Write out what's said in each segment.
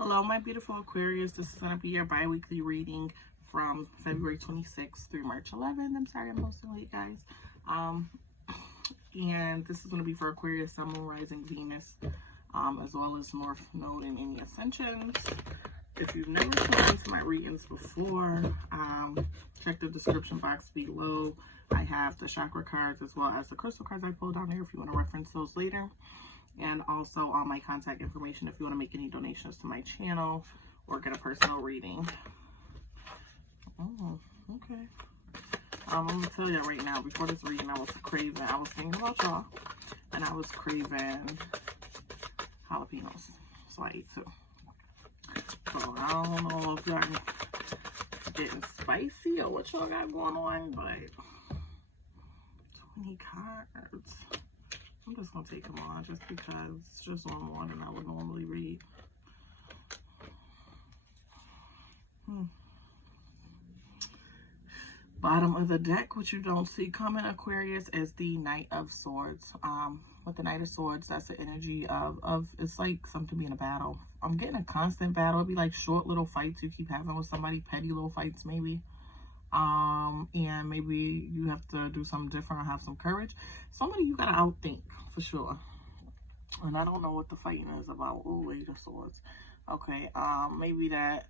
Hello, my beautiful Aquarius. This is going to be your bi-weekly reading from February 26th through March 11th. I'm sorry I'm posting late, guys. And this is going to be for Aquarius, Sun, Moon, Rising, Venus, as well as North Node and any ascensions. If you've never tuned into my readings before, check the description box below. I have the chakra cards as well as the crystal cards I pulled down there if you want to reference those later. And also all my contact information if you want to make any donations to my channel or get a personal reading. Oh, okay. I'm going to tell you right now, before this reading, I was thinking about y'all, and I was craving jalapenos. So I ate two. So I don't know if y'all getting spicy or what y'all got going on, but 20 cards. I'm just going to take them on just because it's just one more than I would normally read. Bottom of the deck, what you don't see coming, Aquarius, is the Knight of Swords. With the Knight of Swords, that's the energy of it's like something being a battle. I'm getting a constant battle. It'd be like short little fights you keep having with somebody, petty little fights maybe. And maybe you have to do something different or have some courage. Somebody you gotta outthink for sure. And I don't know what the fighting is about. Oh, Eight of Swords. Okay, maybe that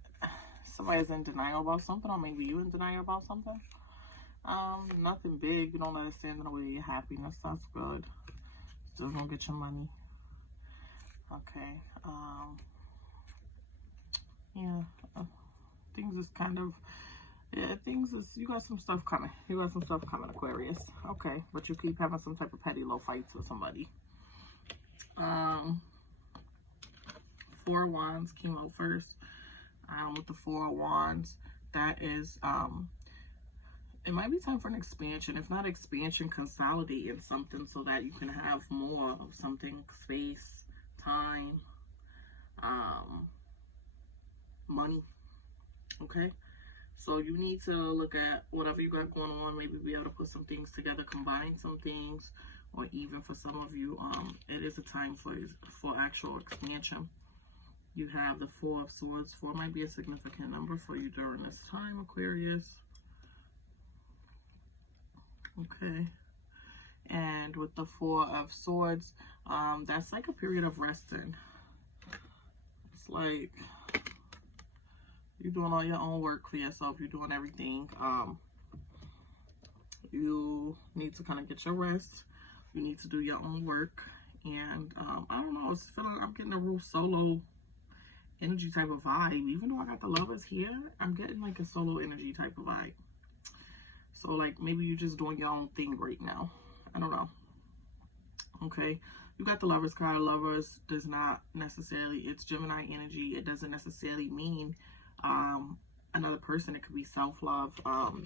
somebody's in denial about something, or maybe you in denial about something. Nothing big. You don't let it stand in the way of your happiness. That's good. Still gonna get your money. Okay. Yeah. Things is kind of. Yeah, things is, you got some stuff coming. You got some stuff coming, Aquarius. Okay, but you keep having some type of petty little fights with somebody. Four of Wands came out first. With the Four of Wands, that is, it might be time for an expansion. If not expansion, consolidating something so that you can have more of something, space, time, money. Okay? So you need to look at whatever you got going on, maybe be able to put some things together, combine some things, or even for some of you, it is a time for actual expansion. You have the Four of Swords. 4 might be a significant number for you during this time, Aquarius. Okay. And with the Four of Swords, that's like a period of resting. It's like you're doing all your own work for yourself. You're doing everything. You need to kind of get your rest. You need to do your own work. And I don't know. It's feeling, I'm getting a real solo energy type of vibe. Even though I got the Lovers here, I'm getting like a solo energy type of vibe. So like maybe you're just doing your own thing right now. I don't know. Okay. You got the Lovers card. Lovers does not necessarily, it's Gemini energy. It doesn't necessarily mean another person. It could be self-love.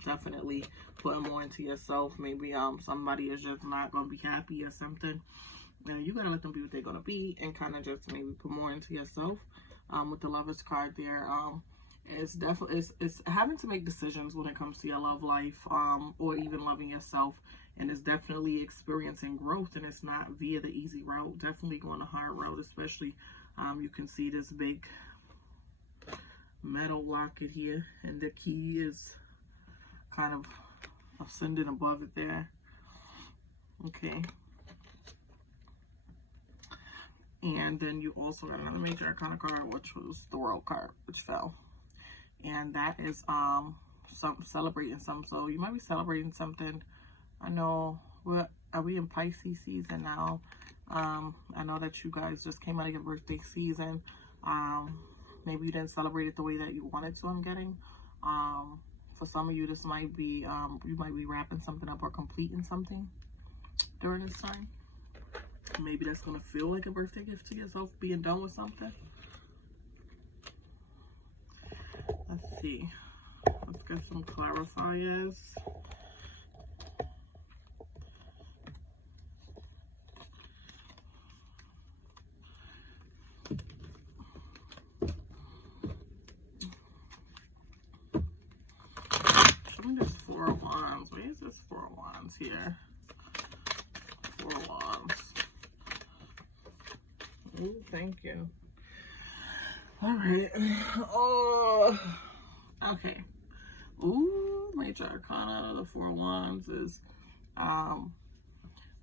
Definitely putting more into yourself. Maybe somebody is just not gonna be happy or something. You gotta let them be what they're gonna be and kind of just maybe put more into yourself. With the Lovers card there, it's definitely it's having to make decisions when it comes to your love life, or even loving yourself. And it's definitely experiencing growth, and it's not via the easy route. Definitely going the hard road, especially you can see this big metal locket here, and the key is kind of ascending above it there. Okay. And then you also got another major arcana card, which was the World card, which fell. And that is celebrating something. So you might be celebrating something. I know, are we in Pisces season now? I know that you guys just came out of your birthday season. Maybe you didn't celebrate it the way that you wanted to, I'm getting. For some of you, this might be, you might be wrapping something up or completing something during this time. Maybe that's going to feel like a birthday gift to yourself, being done with something. Let's see. Let's get some clarifiers. Show me this Four of Wands. Where is this Four of Wands here? Four of Wands. Ooh, thank you. All right. Oh, okay. Ooh, Major Arcana, the Four of Wands is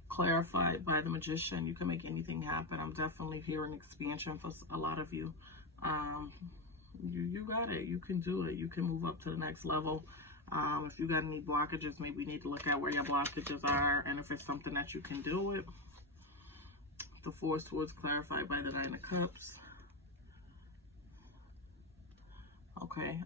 clarified by the Magician. You can make anything happen. I'm definitely hearing expansion for a lot of you. You got it. You can do it. You can move up to the next level. If you got any blockages, maybe you need to look at where your blockages are and if it's something that you can do with. The Four of Swords clarified by the Nine of Cups. Okay.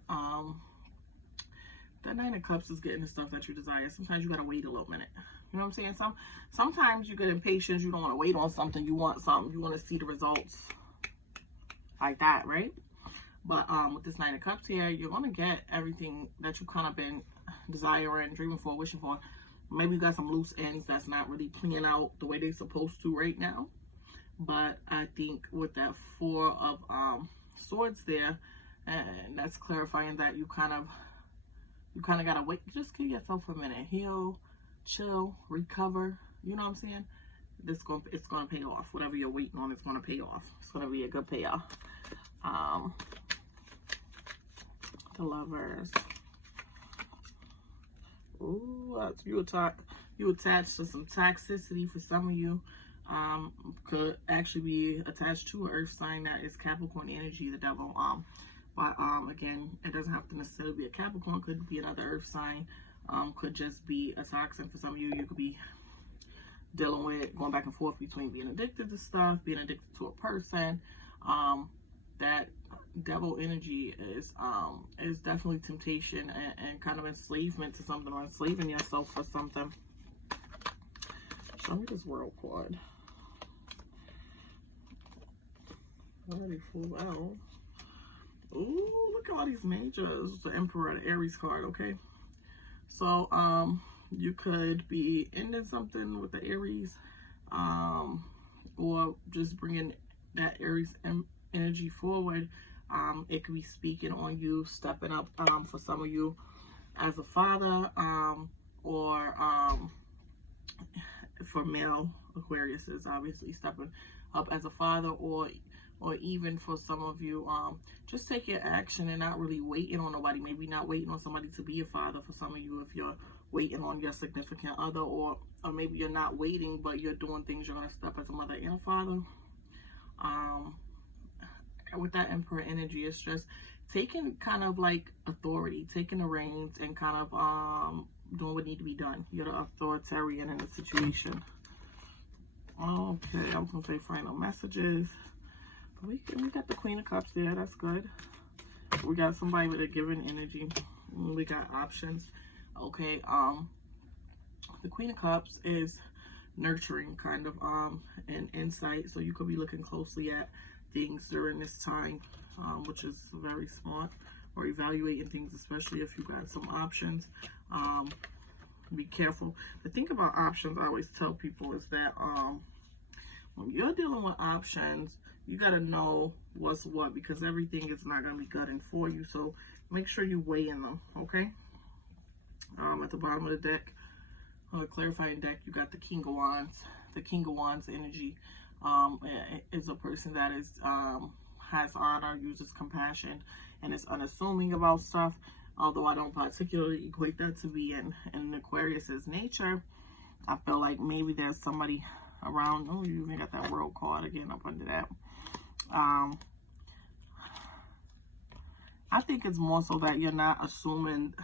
That Nine of Cups is getting the stuff that you desire. Sometimes you gotta wait a little minute. You know what I'm saying? Sometimes you get impatient. You don't want to wait on something. You want something. You want to see the results like that, right? But with this Nine of Cups here, you're gonna get everything that you kind of been desiring, dreaming for, wishing for. Maybe you got some loose ends that's not really playing out the way they're supposed to right now. But I think with that Four of Swords there, and that's clarifying that you kind of gotta wait. Just give yourself a minute. Heal, chill, recover. You know what I'm saying? It's gonna pay off. Whatever you're waiting on is gonna pay off. It's gonna be a good payoff. The Lovers. Ooh, you attached to some toxicity for some of you. Could actually be attached to an earth sign that is Capricorn energy, the Devil. But again, it doesn't have to necessarily be a Capricorn. Could be another earth sign. Could just be a toxin for some of you. You could be dealing with going back and forth between being addicted to stuff, being addicted to a person. That devil energy is definitely temptation and kind of enslavement to something, or enslaving yourself for something. Show me this World card. Already full out. Ooh, look at all these majors. The Emperor, the Aries card, okay? So, you could be ending something with the Aries, or just bringing that Aries energy forward. It could be speaking on you, stepping up, for some of you as a father, or for male Aquarius is obviously stepping up as a father, or even for some of you, just take your action and not really waiting on nobody. Maybe not waiting on somebody to be a father for some of you if you're waiting on your significant other, or maybe you're not waiting, but you're doing things. You're going to step as a mother and a father. With that Emperor energy, it's just taking kind of like authority, taking the reins and kind of doing what needs to be done. You're the authoritarian in the situation. Okay, I was going to say final messages. We got the Queen of Cups there. That's good. We got somebody with a giving energy. We got options. Okay. The Queen of Cups is nurturing, kind of, and insight. So you could be looking closely at things during this time, which is very smart, or evaluating things, especially if you got some options. Be careful. The thing about options, I always tell people, is that when you're dealing with options, you got to know what's what, because everything is not going to be gutting for you. So make sure you weigh in them, okay? At the bottom of the deck, clarifying deck, you got the King of Wands. The King of Wands energy is a person that is has honor, uses compassion, and is unassuming about stuff. Although I don't particularly equate that to be in Aquarius's nature, I feel like maybe there's somebody around. Oh, you even got that World card again up under that. I think it's more so that you're not assuming.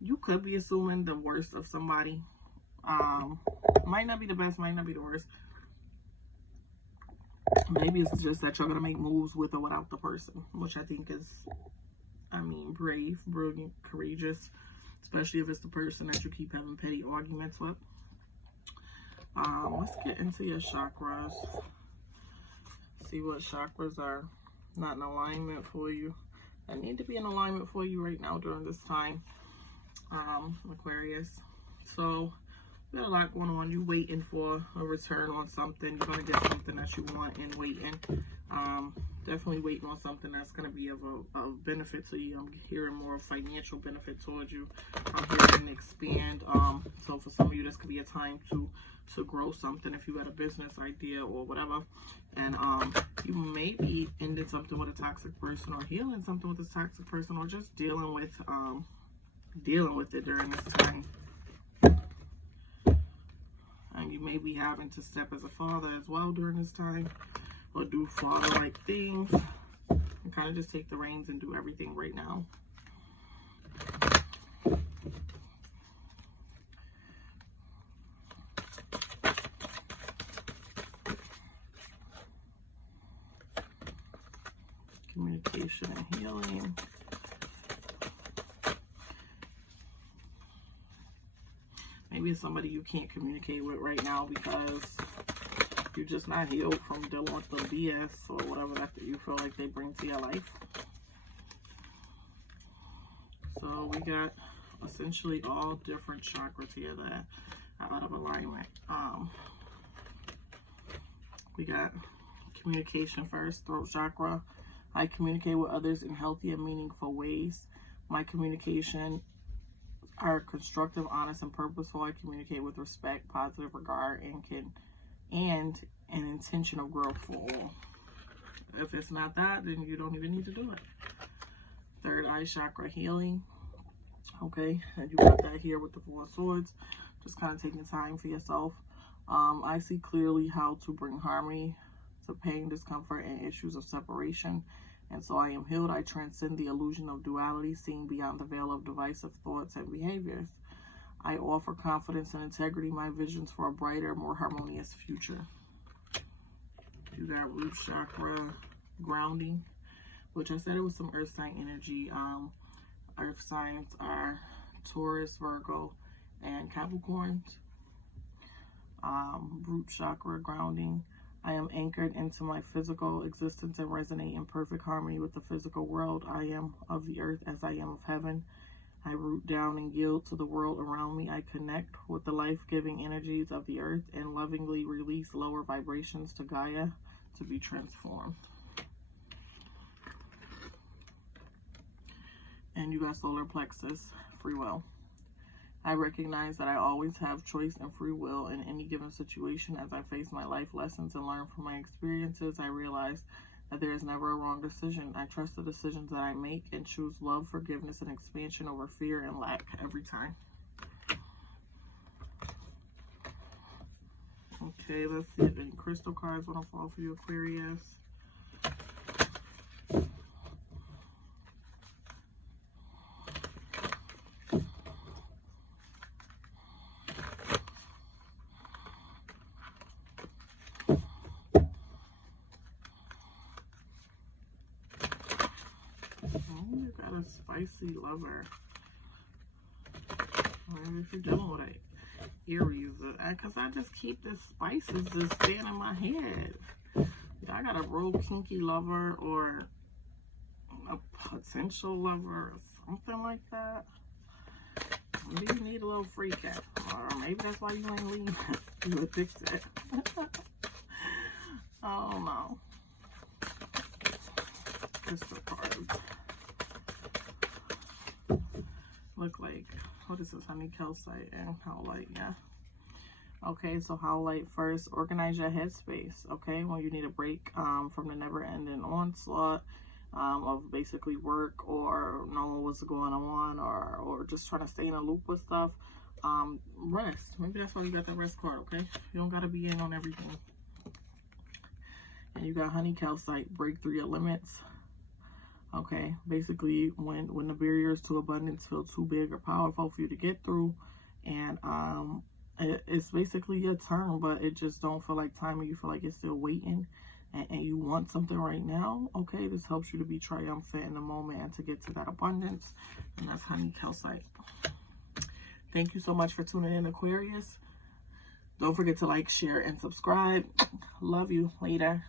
You could be assuming the worst of somebody. Might not be the best, might not be the worst. Maybe it's just that you're going to make moves with or without the person, which I think is, I mean, brave, brilliant, courageous, especially if it's the person that you keep having petty arguments with. Let's get into your chakras. See what chakras are not in alignment for you. That need to be in alignment for you right now during this time, Aquarius. So, you got a lot going on. You waiting for a return on something. You're going to get something that you want and waiting. Definitely waiting on something that's going to be of benefit to you. I'm hearing more financial benefit towards you. I'm hearing expand. So for some of you, this could be a time to grow something if you had a business idea or whatever. And you may be ending something with a toxic person, or healing something with a toxic person, or just dealing with it during this time. And you may be having to step as a father as well during this time, or do father-like things, and kind of just take the reins and do everything right now. Communication and healing. Maybe it's somebody you can't communicate with right now because you're just not healed from dealing with the BS or whatever that you feel like they bring to your life. So we got essentially all different chakras here that are out of alignment. We got communication first, throat chakra. I communicate with others in healthy and meaningful ways. My communication are constructive, honest, and purposeful. I communicate with respect, positive regard, and an intention of growth for all. If it's not that, then you don't even need to do it. Third eye chakra, healing. Okay, and you got that here with the Four of Swords. Just kind of taking time for yourself. I see clearly how to bring harmony to pain, discomfort, and issues of separation. And so I am healed. I transcend the illusion of duality, seeing beyond the veil of divisive thoughts and behaviors. I offer confidence and integrity, my visions for a brighter, more harmonious future. You got root chakra, grounding, which I said it was some earth sign energy. Earth signs are Taurus, Virgo, and Capricorn. Root chakra, grounding. I am anchored into my physical existence and resonate in perfect harmony with the physical world. I am of the earth as I am of heaven. I root down and yield to the world around me. I connect with the life-giving energies of the earth and lovingly release lower vibrations to Gaia to be transformed. And you got solar plexus, free will. I recognize that I always have choice and free will in any given situation. As I face my life lessons and learn from my experiences, I realize that there is never a wrong decision. I trust the decisions that I make and choose love, forgiveness, and expansion over fear and lack every time. Okay, let's see if any crystal cards want to fall for you, Aquarius. You got a spicy lover. Or if you're dealing with it, Aries, because I just keep this spices just staying in my head. I got a real kinky lover or a potential lover or something like that. Maybe you need a little freak out, or maybe that's why you ain't leaving. You addicted. I don't know. Crystal cards look like, what is this, honey, calcite and howlite. Yeah. Okay, so howlite first, organize your headspace. Okay, when you need a break from the never-ending onslaught of basically work or knowing what's going on, or just trying to stay in a loop with stuff. Rest. Maybe that's why you got that rest card. Okay, you don't got to be in on everything. And you got honey, calcite, break through your limits. Okay, basically when the barriers to abundance feel too big or powerful for you to get through, and it's basically your turn, but it just don't feel like time, and you feel like it's still waiting, and you want something right now. Okay, this helps you to be triumphant in the moment and to get to that abundance, and that's honey, calcite. Thank you so much for tuning in, Aquarius. Don't forget to like, share, and subscribe. Love you. Later.